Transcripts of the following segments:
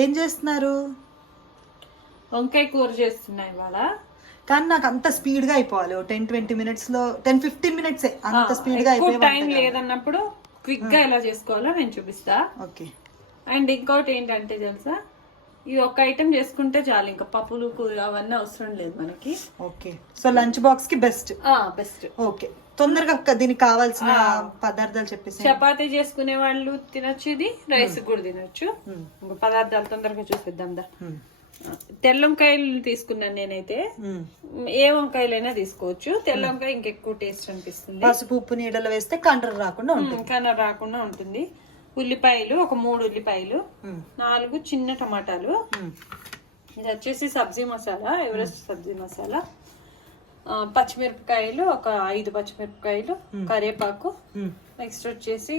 ఏం చేస్తున్నారు? వంకాయ కూర చేస్తున్నా ఇవాళ. కానీ నాకు అంత స్పీడ్ గా అయిపోవాలి. 10-20 minutes లో 10-15 minutes అంత స్పీడ్ గా అయిపోయి టైం లేదన్నప్పుడు క్విక్ గా ఎలా చేసుకోవాలో నేను చూపిస్తా. ఓకే. అండ్ ఇంకోటి ఏంటంటే తెలుసా, ఇది ఒక ఐటెం చేసుకుంటే చాలు, ఇంకా పప్పులు కూర అవన్నీ అవసరం లేదు మనకి. ఓకే. సో లంచ్ బాక్స్ కి బెస్ట్. బెస్ట్. ఓకే. తొందరగా దీనికి కావాల్సిన పదార్థాలు చెప్పేసి. చపాతీ చేసుకునే వాళ్ళు తినొచ్చు, ఇది రైస్ కూడా తినొచ్చు. పదార్థాలు తొందరగా చూపిద్దాం దా. తెల్ల వంకాయలు తీసుకున్నాను నేనైతే. ఏ వంకాయలైనా తీసుకోవచ్చు. తెల్ల వంకాయ ఇంకెక్కువ టేస్ట్ అనిపిస్తుంది. పసుపు ఉప్పు నీడలో వేస్తే కండ్ర రాకుండా ఉంటుంది. కండ్ర రాకుండా ఉంటుంది. ఉల్లిపాయలు ఒక 3 ఉల్లిపాయలు, 4 చిన్న టమాటాలు. ఇది వచ్చేసి సబ్జీ మసాలా, ఎవరెస్ట్ సబ్జీ మసాలా. పచ్చిమిరపకాయలు ఒక 5 పచ్చిమిరపకాయలు, కరివేపాకు, నెక్స్ట్ వచ్చేసి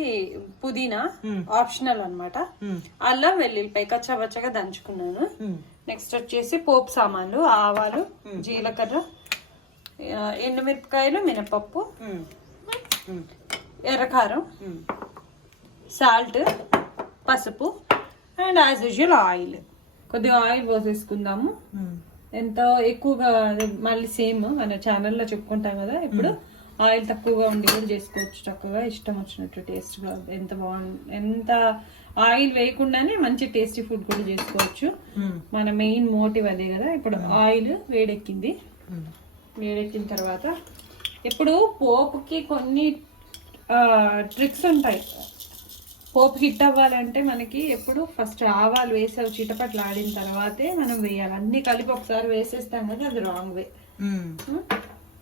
పుదీనా ఆప్షనల్ అన్నమాట. అల్లం వెల్లుల్లిపాయ కచ్చాపచ్చగా దంచుకున్నాను. నెక్స్ట్ వచ్చేసి పోపు సామాన్లు, ఆవాలు, జీలకర్ర, ఎండుమిరపకాయలు, మినపప్పు, ఎర్రకారం, సాల్ట్, పసుపు అండ్ యాజ్ యూజువల్ ఆయిల్. కొద్దిగా ఆయిల్ పోసేసుకుందాము. ఎంత ఎక్కువగా మళ్ళీ సేమ్ మన ఛానల్లో చెప్పుకుంటాం కదా, ఇప్పుడు ఆయిల్ తక్కువగా ఉండి కూడా చేసుకోవచ్చు చక్కగా, ఇష్టం వచ్చినట్టు టేస్ట్ గా. ఎంత ఆయిల్ వేయకుండానే మంచి టేస్టీ ఫుడ్ కూడా చేసుకోవచ్చు. మన మెయిన్ మోటివ్ అదే కదా. ఇప్పుడు ఆయిల్ వేడెక్కింది. వేడెక్కిన తర్వాత ఇప్పుడు పోపుకి కొన్ని ట్రిక్స్ ఉంటాయి. పోపు హిట్ అవ్వాలంటే మనకి ఎప్పుడు ఫస్ట్ ఆవాలు వేసావు చిటపట్లు ఆడిన తర్వాతే మనం వేయాలి. అన్ని కలిపి ఒకసారి వేసేస్తాం కదా, అది రాంగ్ వే.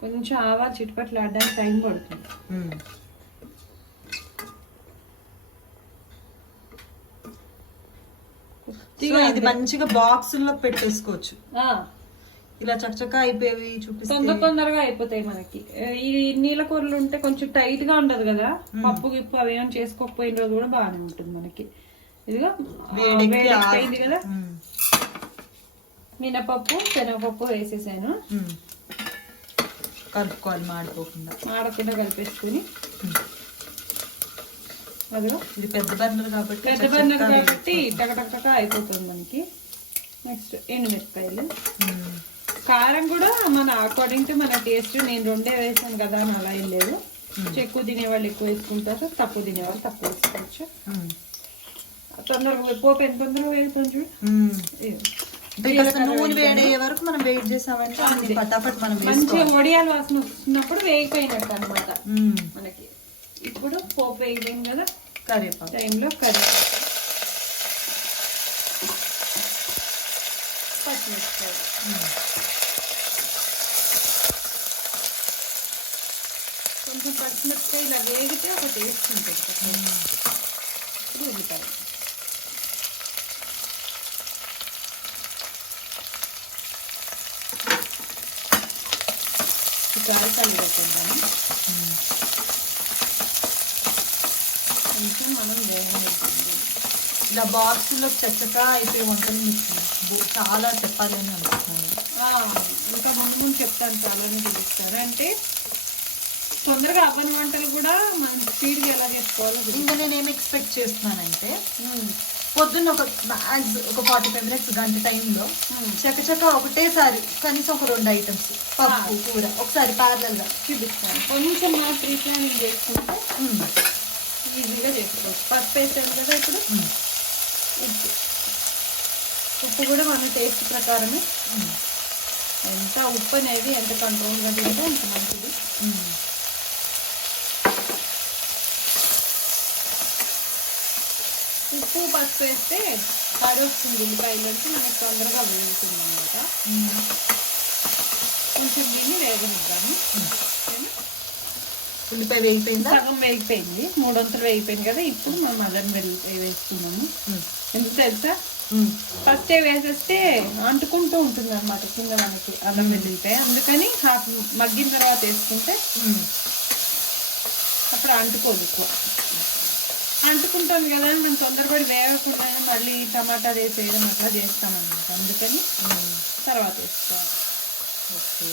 కొంచెం ఆవాలు చిటపట్లు ఆడడానికి టైం పడుతుంది. ఇది మంచిగా బాక్సుల్లో పెట్టేసుకోవచ్చు. ఇలా చక్కగా అయిపోయి చూపిస్తే తొందరగా అయిపోతాయి మనకి. ఈ నీళ్ళ కూరలు ఉంటే కొంచెం టైట్ గా ఉండదు కదా, పప్పు గిప్పు అవి ఏమైనా చేసుకోకపోయిన రోజు కూడా బాగానే ఉంటుంది మనకి. ఇదిగా వేడెక్కింది కదా, మినపప్పు శనగపప్పు వేసేసాను. కలుపుకోవాలి మాడకుండా కలిపేసుకుని. అదిగో ఇది పెద్ద బర్నర్ కాబట్టి టకటక అయిపోతుంది మనకి. నెక్స్ట్ ఎండుమిరపకాయలు, కారం కూడా మన అకార్డింగ్ టు మన టేస్ట్. నేను 2 వేసాను కదా అని అలా ఏం లేదు. ఎక్కువ తినేవాళ్ళు ఎక్కువ వేసుకుంటారు, తక్కువ తినేవాళ్ళు తక్కువ వేసుకోవచ్చు. తొందరగా పోపు ఎంత తొందరగా వేస్తుంది చూడు. నూనె వేడయ్యే వరకు మనం వెయిట్ చేసామంటే పటాపట్ మనం మంచిగా వడియాలు వాసన వస్తున్నప్పుడు వేగిపోయినట్టు అనమాట మనకి. ఇప్పుడు పోపు వేగిపోయింది కదా, కరివేపాకు టైంలో కరివేపాకు, పచ్చిమిరపకాయలు, కొంచెం పచ్చిమిరపకాయ ఇలా వేగితే ఒక టేస్ట్ ఉంటుంది. ఉల్లిపాయ, కారకాలు వేసుకుంటాము. కొంచెం మనం వేగనివ్వాలి. ఇలా బాక్స్లో చక్కగా అయిపోయి వంటలు చాలా చెప్పాలని అనుకుంటున్నాను. ఇంకా ముందు చెప్తాను, చాలానే చూపిస్తాను. అంటే తొందరగా అవ్వని వంటలు కూడా మనం స్పీడ్గా ఎలా చేసుకోవాలో. ఇంకా నేను ఏం ఎక్స్పెక్ట్ చేస్తున్నానంటే పొద్దున్న ఒక 45 minutes గంట టైంలో చక్కచక్క ఒకటేసారి కనీసం ఒక 2 items పప్పు కూర ఒకసారి ప్యారలల్ గా చూపిస్తాను. కొంచెం మా ప్రీ ప్లానింగ్ చేసుకుంటే ఈజీగా చేసుకోవచ్చు. పసుపు వేసాను కదా, ఇప్పుడు ఉప్పు కూడా మన టేస్ట్ ప్రకారమే. ఎంత ఉప్పు అనేది ఎంత కంట్రోల్గా తింటే అంత మంచిది. ఉప్పు పసుపు వేస్తే పడి వస్తుంది ఉల్లిపాయలోకి, మనకి తొందరగా వేగుతుంది అనమాట. కొంచెం దీన్ని వేగనిద్దాము. ఉల్లిపాయ వేగిపోయింది, సగం వేగిపోయింది, 3 వంతులు వేగిపోయింది కదా. ఇప్పుడు మనం అల్లం వెల్లుల్లిపాయ వేసుకున్నాము. ఎందుకు తెలుసా, ఫస్టే వేసేస్తే అంటుకుంటూ ఉంటుంది అనమాట కింద మనకి అల్లం వెల్లుల్లిపాయ. అందుకని హాఫ్ మగ్గిన తర్వాత వేసుకుంటే అప్పుడు అంటుకోదు. ఎక్కువ అంటుకుంటుంది కదా, మనం తొందరపడి వేగకుండా మళ్ళీ టమాటా వేసేయడం అట్లా చేస్తామన్నమాట. అందుకని తర్వాత వేస్తాం. ఓకే.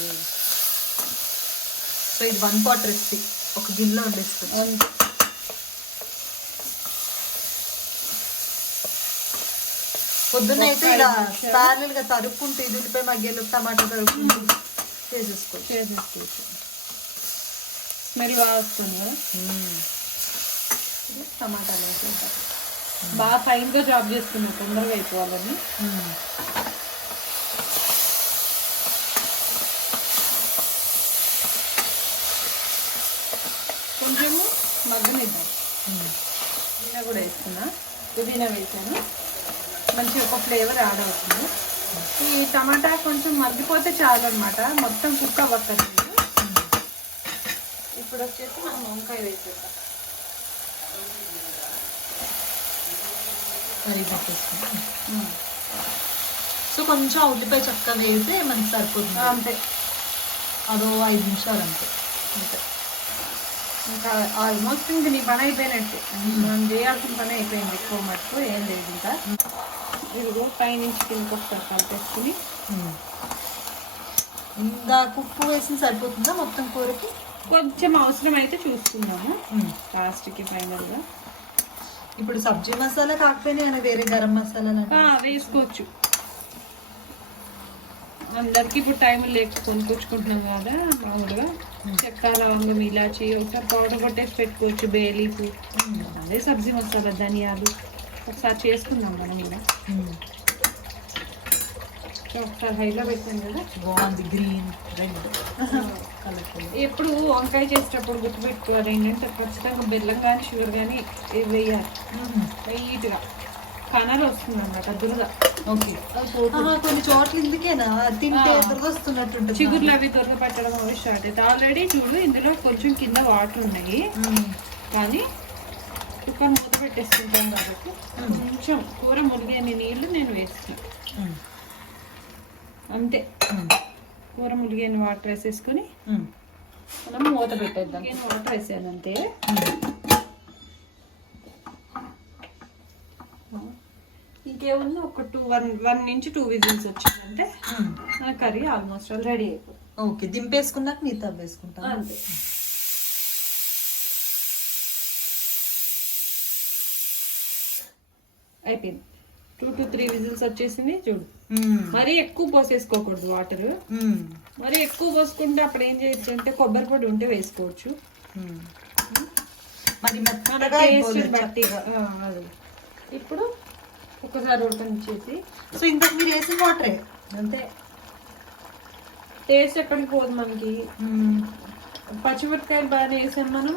సో ఇది 1 pot రెసిపీ ఒక గిన్నెలో వండేస్తాం. పొద్దున్న అయితే ఇలా ప్యారల్ గా తరుక్కుంటూ ఇది ఉల్లిపాయ మగ్గేలు టమాటా తరుక్కుంటూ చేసేసుకోవచ్చు. స్మెల్ బాగా వస్తుంది. టమాటాలు వేసుకుంటాం. బాగా ఫైన్గా జాబ్ చేస్తున్నాం, తొందరగా అయిపోవాలని. కొంచెము మగ్గనిద్దాం. పుదీనా కూడా వేస్తున్నా. పుదీనా వేసాను, మంచిగా ఒక ఫ్లేవర్ యాడ్ అవుతుంది. ఈ టమాటా కొంచెం మగ్గిపోతే చాలు అనమాట, మొత్తం కుక్ అవ్వక్కర్లేదు. ఇప్పుడు వచ్చేసి మనం వంకాయ వేసేద్దాం. సో కొంచెం ఉల్లిపాయ చక్క వేస్తే మనకి సరిపోతుంది. అంతే, అదో 5 నిమిషాలు అంతే. ఇంకా ఆల్మోస్ట్ ఇంక నీ పని అయిపోయినట్టు. మనం చేయాల్సిన పని అయిపోయింది. ఎక్కువ మటుకు ఏం లేదు ఇంకా. ఇదిగో పైనుంచి కిందకి ఒకసారి కలిపేసుకుని ఇంకా ఉప్పు వేసి సరిపోతుందా మొత్తం కూరకి? కొంచెం అవసరం అయితే చూసుకుందాము లాస్ట్కి ఫైనల్గా. ఇప్పుడు సబ్జీ మసాలా కాకపోయినా వేరే గరం మసాలా వేసుకోవచ్చు. అందరికి ఇప్పుడు టైం లేక కొనుక్కొచ్చుకుంటున్నాం కదా, మామూలుగా చెక్క లవంగం ఇలాచి ఒకసారి పౌడర్ కొట్టేసి పెట్టుకోవచ్చు. బే లీఫ్, అదే సబ్జీ మసాలా, ధనియాలు ఒకసారి చేసుకుందాం మనం ఇలా. ఒకసారి హైలో పెట్టాం కదా, బాగుంది. Green red colourful. ఎప్పుడు వంకాయ చేసేటప్పుడు గుర్తుపెట్టుకోవాలి ఏంటంటే ఖచ్చితంగా బెల్లం కానీ షుగర్ కానీ వేయాలి. లైట్గా కనర్ వస్తుంది అన్నమాట, దురద. ఓకే, కొన్ని చోట్ల ఇందుకేనా తింటే దురదొస్తున్నట్టు చిగుర్లు అవి దురద పెట్టడం అవి స్టార్ట్ అవుతాయి. ఆల్రెడీ చూడు ఇందులో కొంచెం కింద వాటర్ ఉన్నాయి, కానీ కుక్కర్ మూత పెట్టేసుకుంటాం కాబట్టి కొంచెం కూర ములిగేని నీళ్లు నేను వేస్తున్నాను అంతే. కూర ములిగేని వాటర్ వేసేసుకుని మనం మూత పెట్టేద్దాం. వాటర్ వేసాను అంతే. ఇంకేమన్నా ఒక 1 నుంచి 2 విజిల్స్ వచ్చిందంటే నా కర్రీ ఆల్మోస్ట్ ఆల్ రెడీ అయిపోతుంది. ఓకే, దింపేసుకున్నాక నీ తవ్వేసుకుంటాం అంతే. అయిపోయింది. 2 to 3 విజిల్స్ వచ్చేసింది చూడు. మరీ ఎక్కువ పోసేసుకోకూడదు వాటర్. మరీ ఎక్కువ పోసుకుంటే అప్పుడు ఏం చేయొచ్చు అంటే కొబ్బరి పొడి ఉంటే వేసుకోవచ్చు. మరి బట్టి ఇప్పుడు ఒకసారి ఉడకనిచ్చేసి. సో ఇంతకు మీరు వేసిన వాటరే అంతే, టేస్ట్ ఎక్కడికి పోదు మనకి. పచ్చిమిరపకాయలు బాగా వేసాము మనం,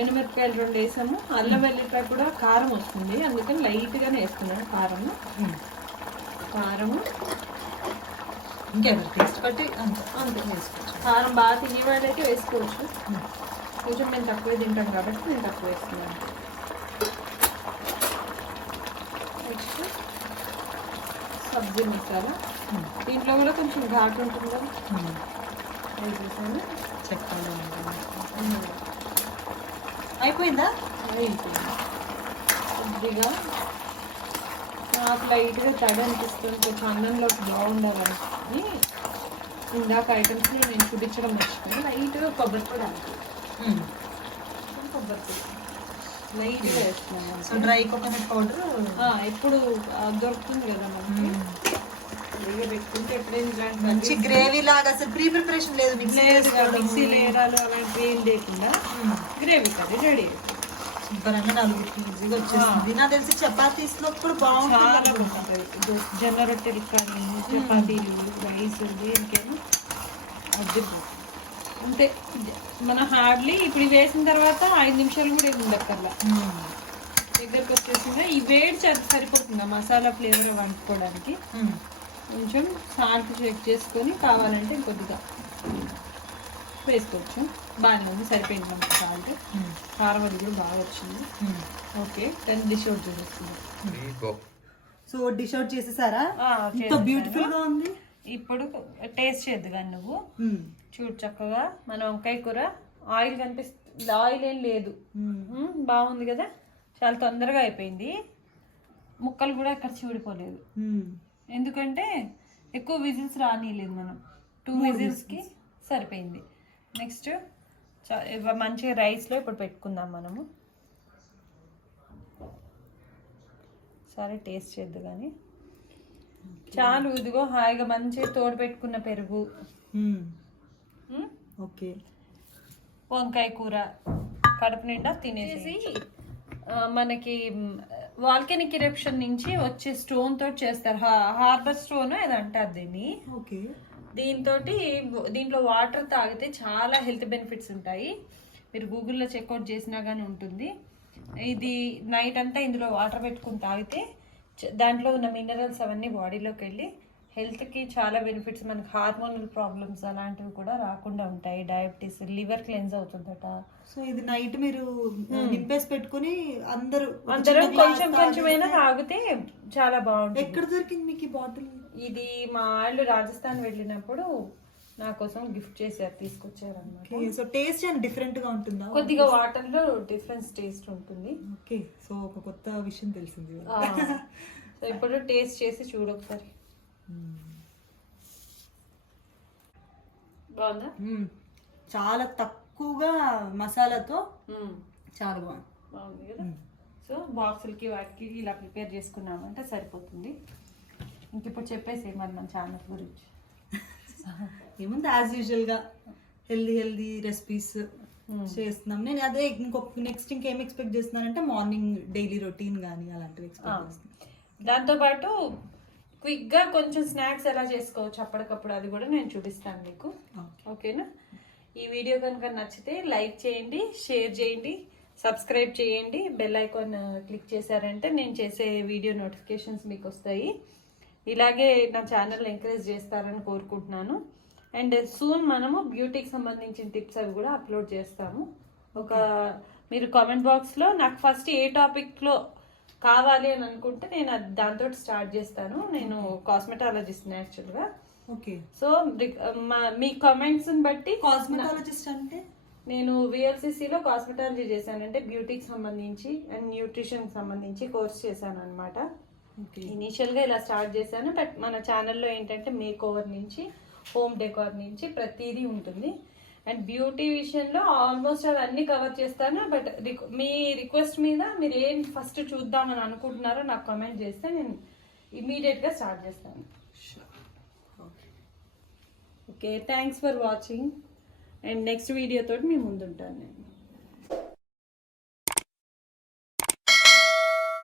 ఎండుమిరపకాయలు 2 వేసాము. అల్లం వెల్లిపాయ కూడా కారం వస్తుంది, అందుకని లైట్గానే వేస్తున్నాను కారము. ఇంకేదో టేస్ట్ బట్టి అంతే వేసుకోవచ్చు. కారం బాగా తినేవాళ్ళైతే వేసుకోవచ్చు. కొంచెం మేము తక్కువే తింటాం కాబట్టి నేను తక్కువ వేస్తున్నాను. నెక్స్ట్ సబ్జీ మసాలా, దీంట్లో కూడా కొంచెం ఘాటు ఉంటుంది కదా, వేసేసాను. అయిపోయిందా? అయిపోయింది. కొద్దిగా నాకు లైట్గా తడి అనిపిస్తుంది, కొంచెం అన్నంలోకి బాగుండాలని ఇందాక ఐటమ్స్ని నేను చూపించడం మర్చిపోయి లైట్గా కొబ్బరి పొడి అనుకుంటున్నాను. కొబ్బరి పొడి లైట్గా వేస్తున్నాను. సో డ్రై కోకోనట్ పౌడర్ ఎప్పుడు దొరుకుతుంది కదా మనకి, పెట్టుకుంటే ఎప్పుడైనా ఇలాంటి మంచి గ్రేవీ లాగా. అసలు ప్రీ ప్రిపరేషన్ లేదు, మిక్సీ లేయడాలు అలాంటివి ఏం లేకుండా గ్రేవీ కర్రీ రెడీ అయిపోయింది. శుభ్రంగా 4 ఈజీగా వచ్చేసింది. నాకు తెలిసి చపాతీస్ లో కూడా బాగుంటుంది. జొన్న రొట్టెలు కానీ చపాతీలు రైస్ దేనికైనా అద్దరిపోతుంది. అంతే, మన హార్డ్లీ ఇప్పుడు వేసిన తర్వాత 5 నిమిషాలు కూడా ఏమి ఉండక్కర్లా, దగ్గరకు వచ్చేసిందా. ఈ వేడి సరిపోతుందా మసాలా ఫ్లేవర్ వండుకోవడానికి. కొంచెం సాల్ట్ చెక్ చేసుకొని కావాలంటే ఇంకొద్దిగా వేసుకోవచ్చు. బాగానే ఉంది, సరిపోయింది మనకి సాల్ట్. కారం అది కూడా బాగా వచ్చింది. ఓకే, దాన్ని డిష్ అవుట్ చేసేస్తుంది. సో డిష్ అవుట్ చేసేసారా? ఎంత బ్యూటిఫుల్ గా ఉంది. ఇప్పుడు టేస్ట్ చేద్దు కానీ నువ్వు చూడు చక్కగా మన వంకాయ కూర. ఆయిల్ కనిపిస్తుంది, ఆయిల్ ఏం లేదు. బాగుంది కదా, చాలా తొందరగా అయిపోయింది. ముక్కలు కూడా ఎక్కడ చీడిపోలేదు, ఎందుకంటే ఎక్కువ విజిల్స్ రానియలేదు మనం. 2 విజిల్స్కి సరిపోయింది. నెక్స్ట్ మంచిగా రైస్లో ఇప్పుడు పెట్టుకుందాం మనము. సరే టేస్ట్ చేద్దు కానీ చాలు ఇదిగో హాయిగా మంచిగా తోడు పెట్టుకున్న పెరుగు, ఓకే, వంకాయ కూర కడుపు నిండా తినేసి మనకి వాల్కెనిక్ ఇరప్షన్ నుంచి వచ్చే స్టోన్ తోటి చేస్తారు, హార్బర్ స్టోన్ ఏదో అంటారు దీన్ని. ఓకే, దీంట్లో వాటర్ తాగితే చాలా హెల్త్ బెనిఫిట్స్ ఉంటాయి. మీరు గూగుల్లో చెక్అవుట్ చేసినా కానీ ఉంటుంది. ఇది నైట్ అంతా ఇందులో వాటర్ పెట్టుకుని తాగితే దాంట్లో ఉన్న మినరల్స్ అవన్నీ బాడీలోకి వెళ్ళి హెల్త్కి చాలా బెనిఫిట్స్, మనకి హార్మోనల్ ప్రాబ్లమ్స్ అలాంటివి కూడా రాకుండా ఉంటాయి. డయాబెటీస్, లివర్ క్లెన్స్ అవుతుందట. సో ఇది నైట్ మీరు నింపేసి పెట్టుకుని అందరూ కొంచెం కొంచెమైనా తాగితే చాలా బాగుంటుంది. ఎక్కడ దొరికింది మీకు ఈ బాటిల్? ఇది మా వాళ్ళు రాజస్థాన్ వెళ్ళినప్పుడు నా కోసం గిఫ్ట్ చేశారు, తీసుకొచ్చారు అనమాట. సో టేస్ట్ డిఫరెంట్ గా ఉంటుందా? కొద్దిగా వాటర్ లో డిఫరెన్స్ టేస్ట్ ఉంటుంది. ఓకే, సో ఒక కొత్త విషయం తెలిసింది. సో ఇప్పుడు టేస్ట్ చేసి చూడొకసారి. బాగుందా? చాలా తక్కువగా మసాలాతో చాలా బాగుంది. బాగుంది కదా. సో బాక్సులకి వాటికి ఇలా ప్రిపేర్ చేసుకున్నామంటే సరిపోతుంది. ఇంక ఇప్పుడు చెప్పేసి మరి మన ఛానల్ గురించి. ఏముంది, యాజ్ యూజువల్ గా హెల్దీ రెసిపీస్ చేస్తున్నాం. నేను అదే నెక్స్ట్ ఇంకేం ఎక్స్పెక్ట్ చేస్తున్నానంటే మార్నింగ్ డైలీ రొటీన్ కానీ అలాంటివి ఎక్స్పెక్ట్ చేస్తున్నాను. దాంతోపాటు క్విక్గా కొంచెం స్నాక్స్ ఎలా చేసుకోవచ్చు అప్పటికప్పుడు, అది కూడా నేను చూపిస్తాను మీకు. ఓకేనా? ఈ వీడియో కనుక నచ్చితే లైక్ చేయండి, షేర్ చేయండి, సబ్స్క్రైబ్ చేయండి. బెల్ ఐకాన్ క్లిక్ చేశారంటే నేను చేసే వీడియో నోటిఫికేషన్స్ మీకు వస్తాయి. ఇలాగే నా ఛానల్ ఎంకరేజ్ చేస్తారని కోరుకుంటున్నాను. అండ్ సూన్ మనము బ్యూటీకి సంబంధించిన టిప్స్ అవి కూడా అప్లోడ్ చేస్తాము. మీరు కామెంట్ బాక్స్లో నాకు ఫస్ట్ ఏ టాపిక్లో కావాలి అని అనుకుంటే నేను దాంతో స్టార్ట్ చేస్తాను. నేను కాస్మెటాలజిస్ట్ యాక్చువల్గా. ఓకే, సో మీ కామెంట్స్ బట్టి. కాస్మెటాలజిస్ట్ అంటే నేను విఎల్సిసిలో కాస్మెటాలజీ చేశానంటే బ్యూటీకి సంబంధించి అండ్ న్యూట్రిషన్ సంబంధించి కోర్స్ చేశాను అనమాట. ఇనీషియల్ గా ఇలా స్టార్ట్ చేశాను. బట్ మన ఛానల్లో ఏంటంటే మేక్ ఓవర్ నుంచి హోమ్ డెకార్ నుంచి ప్రతిదీ ఉంటుంది. అండ్ బ్యూటీ విషయంలో ఆల్మోస్ట్ అవన్నీ కవర్ చేస్తాను. బట్ మీ రిక్వెస్ట్ మీద మీరు ఏం ఫస్ట్ చూద్దామని అనుకుంటున్నారో నాకు కామెంట్ చేస్తే నేను ఇమీడియట్ గా స్టార్ట్ చేస్తాను. Okay, thanks for watching. And next video తోటి మీ ముందుంటాను నేను.